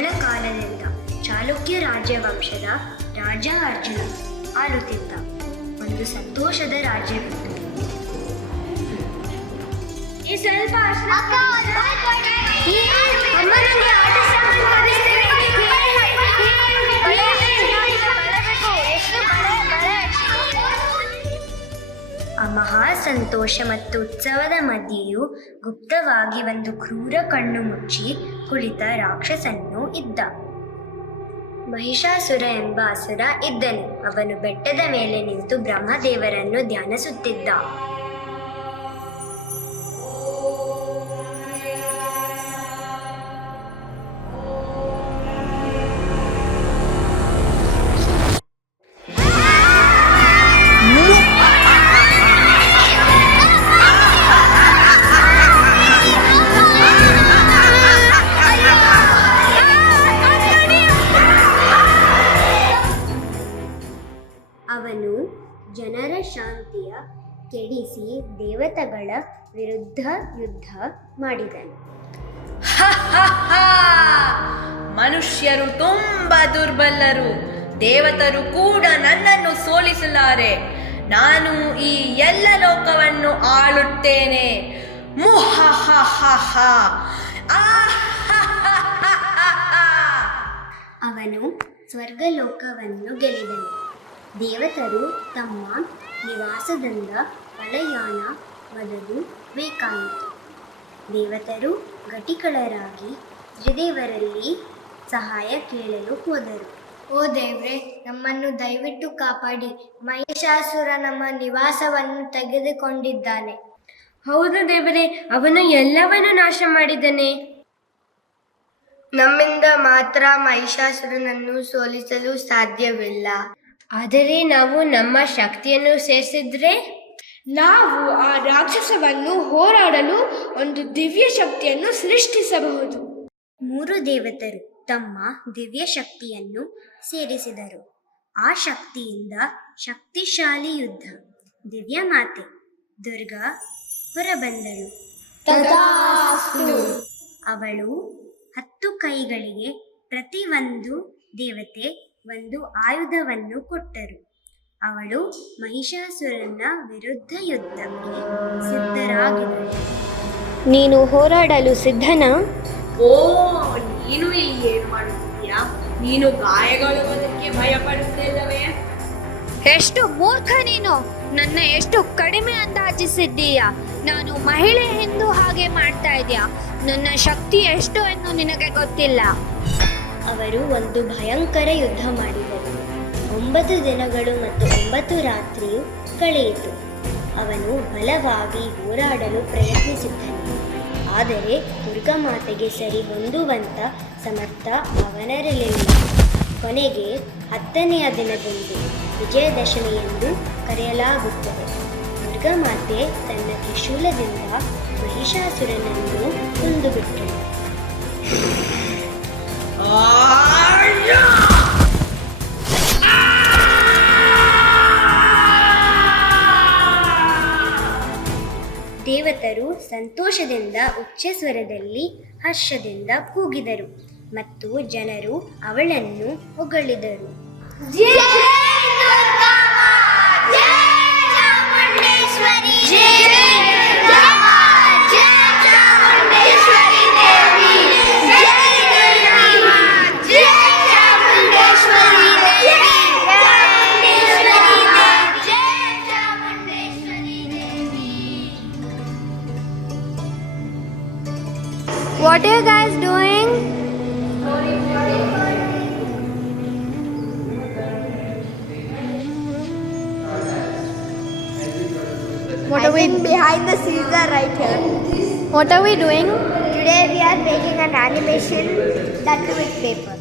ಬಹಳ ಕಾಲದಿಂದ ಚಾಲುಕ್ಯ ರಾಜ್ಯವಂಶದ ರಾಜ ಅರ್ಜುನ ಆಳುತ್ತಿದ್ದ. ಒಂದು ಸಂತೋಷದ ರಾಜ್ಯವಿತ್ತು. ಈ ಸ್ವಲ್ಪ ಆ ಮಹಾ ಸಂತೋಷ ಮತ್ತು ಉತ್ಸವದ ಮಧ್ಯೆಯೂ ಗುಪ್ತವಾಗಿ ಒಂದು ಕ್ರೂರ ಕಣ್ಣು ಮುಚ್ಚಿ ಕುಳಿತ ರಾಕ್ಷಸನು ಇದ್ದ. ಮಹಿಷಾಸುರ ಎಂಬ ಅಸುರ ಇದ್ದನು. ಅವನು ಬೆಟ್ಟದ ಮೇಲೆ ನಿಂತು ಬ್ರಹ್ಮದೇವರನ್ನು ಧ್ಯಾನಿಸುತ್ತಿದ್ದ. ಅವನು ಜನರ ಶಾಂತಿಯ ಕೆಡಿಸಿ ದೇವತೆಗಳ ವಿರುದ್ಧ ಯುದ್ಧ ಮಾಡಿದನು. ಮನುಷ್ಯರು ತುಂಬ ದುರ್ಬಲರು. ದೇವತರು ಕೂಡ ನನ್ನನ್ನು ಸೋಲಿಸಲಾರೆ. ನಾನು ಈ ಎಲ್ಲ ಲೋಕವನ್ನು ಆಳುತ್ತೇನೆ. ಅವನು ಸ್ವರ್ಗಲೋಕವನ್ನು ಗೆಲ್ಲಿದನು. ದೇವತರು ತಮ್ಮ ನಿವಾಸದಿಂದ ಪಲಾಯನ ಮಾಡಲು ಬೇಕಾಯಿತು. ದೇವತರು ಘಟಿಕಳರಾಗಿ ತ್ರಿದೇವರಲ್ಲಿ ಸಹಾಯ ಕೇಳಲು ಹೋದರು. ಓ ದೇವ್ರೆ, ನಮ್ಮನ್ನು ದಯವಿಟ್ಟು ಕಾಪಾಡಿ. ಮಹಿಷಾಸುರ ನಮ್ಮ ನಿವಾಸವನ್ನು ತೆಗೆದುಕೊಂಡಿದ್ದಾನೆ. ಹೌದು ದೇವರೇ, ಅವನು ಎಲ್ಲವನ್ನೂ ನಾಶ ಮಾಡಿದ್ದಾನೆ. ನಮ್ಮಿಂದ ಮಾತ್ರ ಮಹಿಷಾಸುರನನ್ನು ಸೋಲಿಸಲು ಸಾಧ್ಯವಿಲ್ಲ. ಆದರೆ ನಾವು ನಮ್ಮ ಶಕ್ತಿಯನ್ನು ಸೇರಿಸಿದ್ರೆ ನಾವು ಆ ರಾಕ್ಷಸವನ್ನು ಹೋರಾಡಲು ಒಂದು ದಿವ್ಯ ಶಕ್ತಿಯನ್ನು ಸೃಷ್ಟಿಸಬಹುದು. 3 ದೇವತರು ತಮ್ಮ ದಿವ್ಯ ಶಕ್ತಿಯನ್ನು ಸೇರಿಸಿದರು. ಆ ಶಕ್ತಿಯಿಂದ ಶಕ್ತಿಶಾಲಿ ಯುದ್ಧ ದಿವ್ಯ ಮಾತೆ ದುರ್ಗಾ ಹೊರಬಂದಳು. ಅವಳು 10 ಕೈಗಳಿಗೆ ಪ್ರತಿ ಒಂದು ದೇವತೆ ಒಂದು ಆಯುಧವನ್ನು ಕೊಟ್ಟರು. ಅವಳು ಮಹಿಷಾಸುರನ ವಿರುದ್ಧ ಯುದ್ಧಕ್ಕೆ ಸಿದ್ಧರಾಗಿದ್ದಳು. ನೀನು ಹೋರಾಡಲು ಸಿದ್ಧನಾ? ಓ, ನೀನು ಇಲ್ಲಿ ಏನು ಮಾಡುತ್ತೀಯಾ? ನೀನು ಗಾಯಗೊಳ್ಳುವುದಕ್ಕೆ ಭಯ ಪಡುತ್ತಿಲ್ಲವೇ? ಎಷ್ಟು ಮೂರ್ಖ ನೀನು! ನನ್ನ ಎಷ್ಟು ಕಡಿಮೆ ಅಂದಾಜಿಸಿದ್ದೀಯಾ? ನಾನು ಮಹಿಳೆ ಎಂದು ಹಾಗೆ ಮಾಡ್ತಾ ಇದೆಯಾ? ನನ್ನ ಶಕ್ತಿ ಎಷ್ಟು ಎಂದು ನಿನಗೆ ಗೊತ್ತಿಲ್ಲ. ಅವರು ಒಂದು ಭಯಂಕರ ಯುದ್ಧ ಮಾಡಿದರು. 9 ದಿನಗಳು ಮತ್ತು 9 ರಾತ್ರಿಯು ಕಳೆಯಿತು. ಅವನು ಬಲವಾಗಿ ಹೋರಾಡಲು ಪ್ರಯತ್ನಿಸಿದ್ದನು. ಆದರೆ ದುರ್ಗಾಮಾತೆಗೆ ಸರಿ ಹೊಂದುವಂಥ ಸಮರ್ಥ ಅವನರಲಿಲ್ಲ. ಕೊನೆಗೆ 10ನೆಯ ದಿನದಂದು ವಿಜಯದಶಮಿ ಎಂದು ಕರೆಯಲಾಗುತ್ತದೆ. ದುರ್ಗಾಮಾತೆ ತನ್ನ ತ್ರಿಶೂಲದಿಂದ ಮಹಿಷಾಸುರನನ್ನು ಕೊಂದುಬಿಟ್ಟಳು. ದೇವತರು ಸಂತೋಷದಿಂದ ಉಚ್ಚ ಸ್ವರದಲ್ಲಿ ಹರ್ಷದಿಂದ ಕೂಗಿದರು ಮತ್ತು ಜನರು ಅವಳನ್ನು ಹೊಗಳಿದರು. What are you guys doing? What are we behind the scenes are right here. What are we doing? Today we are making an animation done with paper.